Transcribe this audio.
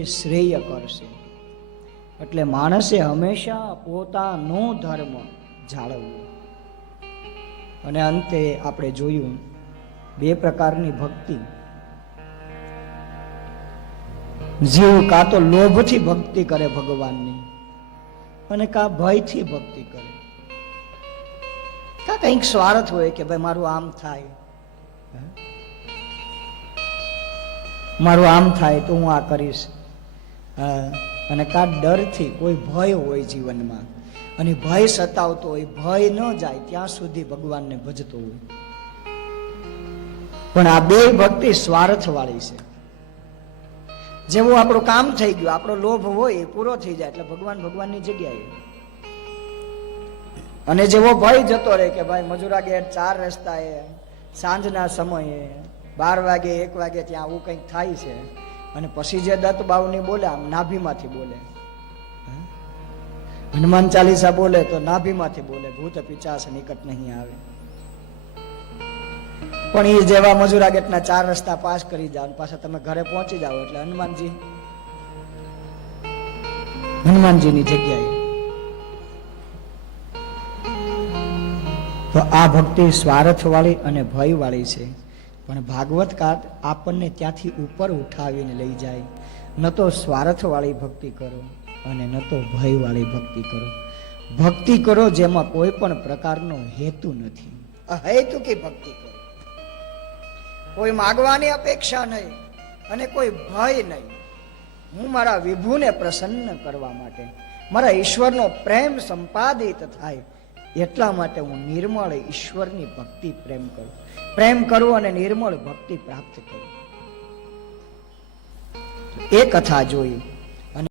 શ્રેય કરશે. એટલે માણસે હંમેશા પોતાનો ધર્મ જાળવવો. અને અંતે આપણે જોયું બે પ્રકારની ભક્તિ. જીવ કાં તો લોભથી ભક્તિ કરે ભગવાનની, અને કાં ભયથી ભક્તિ કરે. કાં કંઈક સ્વાર્થ હોય કે ભાઈ મારું આમ થાય. મારું આમ થાય તો હું આ કરીશ. અને કા ડરથી કોઈ ભય હોય જીવનમાં, અને ભય સતાવતો હોય, ભય ન જાય, ત્યાં સુધી ભગવાનને ભજતો હોય. પણ આ બે ભક્તિ સ્વાર્થ વાળી છે. જેવું આપણું કામ થઈ ગયું, આપણો લોભ હોય એ પૂરો થઈ જાય, એટલે ભગવાન ભગવાનની જગ્યાએ. અને જેવો ભય જતો રહે કે ભાઈ મજુરા ગેટ ચાર રસ્તાએ, સાંજના સમયે, બાર વાગે, એક વાગે ત્યાં આવું કંઈક થાય છે અને પછી જે દત્ત બાવની બોલે, આમ નાભીમાંથી બોલે. હનુમાન ચાલીસા બોલે તો નાભીમાંથી બોલે, ભૂત પિચાસ નિકટ નહીં આવે. પણ એ જેવા મજૂરા ગેટના ચાર રસ્તા પાસ કરી અને પાછા તમે ઘરે પહોંચી જાઓ એટલે હનુમાનજી. હનુમાનજીની જગ્યાએ. તો આ ભક્તિ સ્વાર્થ વાળી અને ભય વાળી છે. પણ ભાગવત કાળ આપણને ત્યાંથી ઉપર ઉઠાવીને લઈ જાય. ન તો સ્વાર્થવાળી ભક્તિ કરો અને ન તો ભયવાળી ભક્તિ કરો. ભક્તિ કરો જેમાં કોઈ પણ પ્રકારનો હેતુ નથી. અહેતુકી ભક્તિ કરો? કોઈ માગવાની અપેક્ષા નહીં અને કોઈ ભય નહીં. હું મારા વિભુને પ્રસન્ન કરવા માટે, મારા ઈશ્વરનો પ્રેમ સંપાદિત થાય એટલા માટે હું નિર્મળ ઈશ્વરની ભક્તિ પ્રેમ કરું. પ્રેમ કરું અને નિર્મળ ભક્તિ પ્રાપ્ત કરું. એ કથા જોઈ.